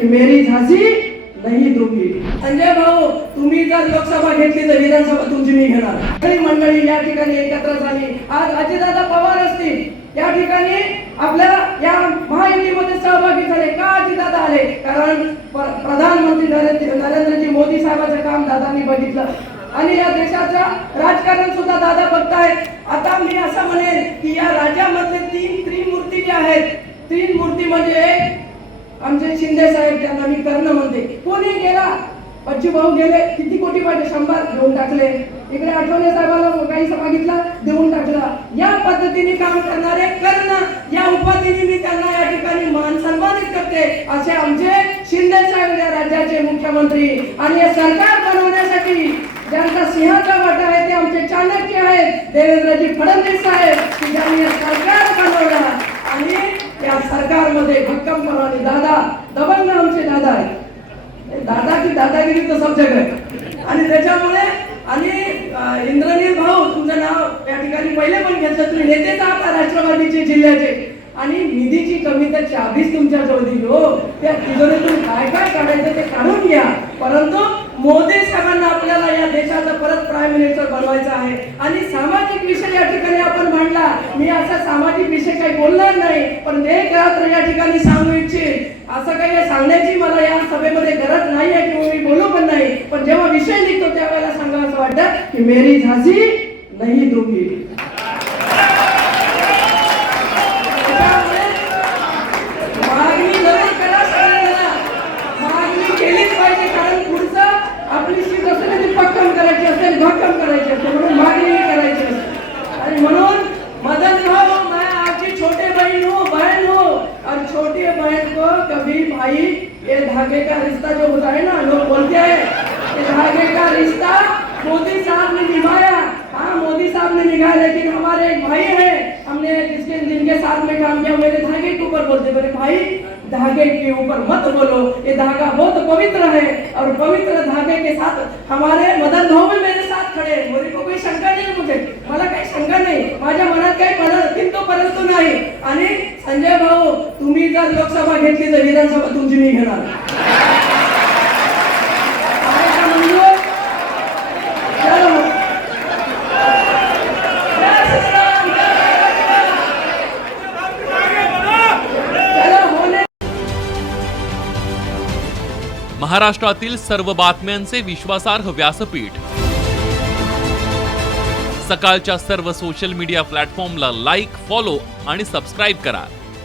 की मेरी झाशी नाही दूंगी। संजय भाऊ तुम्ही जर लोकसभा घेतली तर विधानसभा तुमची मी घेणार. सगळी मंडळी या ठिकाणी एकत्र झाली. आज अजितदादा पवार असतील. या ठिकाणी आपल्या या महायुतीमध्ये सहभागी झाले. का अजितदादा आले? कारण प्रधानमंत्री नरेंद्र नरेंद्रजी मोदी साहेबांचं काम दादांनी बघितलं. आणि या देशाचं राजकारण सुद्धा दादा बघताय आता मी असं म्हणेन की या राज्यामधले तीन त्रिमूर्ती ज्या आहेत तीन मूर्ती म्हणजे एक आमचे शिंदे साहेब त्यांना मी कर्ण म्हणते. कोणी गेला? बच्चू भाऊ गेले किती कोटी पाहिजे शंभर देऊन टाकले. इकडे आठवले साहेबाला काही मागितलं देऊन टाकला. या पद्धतीने काम करणारे कर्ण या उपाधीने मी त्यांना या ठिकाणी मान सन्मानित करते असे आमचे शिंदे साहेब या राज्याचे मुख्यमंत्री आणि हे सरकार बनवण्यासाठी ज्यांचा सिंहाचा वाटा आहे ते आमचे चाणक्य आहेत. देवेंद्रजी फडणवीस साहेब की ज्यांनी सरकार बनवलं. आणि सरकारमध्ये भक्कमपणाने दादा दबंग आमचे दादा आहे दादा की दादागिरी तर सब आणि त्याच्यामुळे आणि इंद्रनील भाऊ तुमचं नाव या ठिकाणी पहिले पण घेतलं तुम्ही नेतेच आहात राष्ट्रवादीचे जिल्ह्याचे. आणि निधीची कमी तर चाबीच तुमच्या जवळ दिली हो. त्या तिजोरीतून काय काय काढायचं ते काढून घ्या. परंतु मोदी देशाचा परत प्राईम मिनिस्टर बनवायचा आहे. आणि सामाजिक विषय या ठिकाणी आपण मांडला. मी असा सामाजिक विषय काही बोलणार नाही पण एक रात्र या ठिकाणी सांगू इच्छित. असं काही सांगण्याची मला या सभेमध्ये गरज नाही आहे किंवा मी बोलू पण नाही. पण जेव्हा विषय निघतो त्यावेळेला सांगा असं वाटतं की मेरी झाशी नाही दुखी बहन को कभी भाई, ये धागे का रिश्ता जो होता है ना, लोग बोलते हैं, ये धागे का रिश्ता मोदी साहब ने निभाया। हाँ मोदी साहब ने निभाया, लेकिन हमारे एक भाई है, हमने जिसके जिनके साथ में काम किया मेरे धागे के ऊपर बोलते मेरे भाई, धागे के ऊपर मत बोलो, ये धागा बहुत पवित्र है, और पवित्र धागे के साथ हमारे मदन धो भी मेरे साथ खड़े मुझे को कोई शंका नहीं मुझे? मला काही शंका नाही, माझ्या मनात काही मनात किंतु परंतु नाही. आणि संजय भाऊ तुम्ही जर लोकसभा घेतली तर विधानसभा तुमची मी घेणार. महाराष्ट्रातील सर्व बातम्यांचे विश्वासार्ह व्यासपीठ. सकाळच्या सर्व सोशल मीडिया प्लॅटफॉर्मला लाईक फॉलो आणि सबस्क्राईब करा.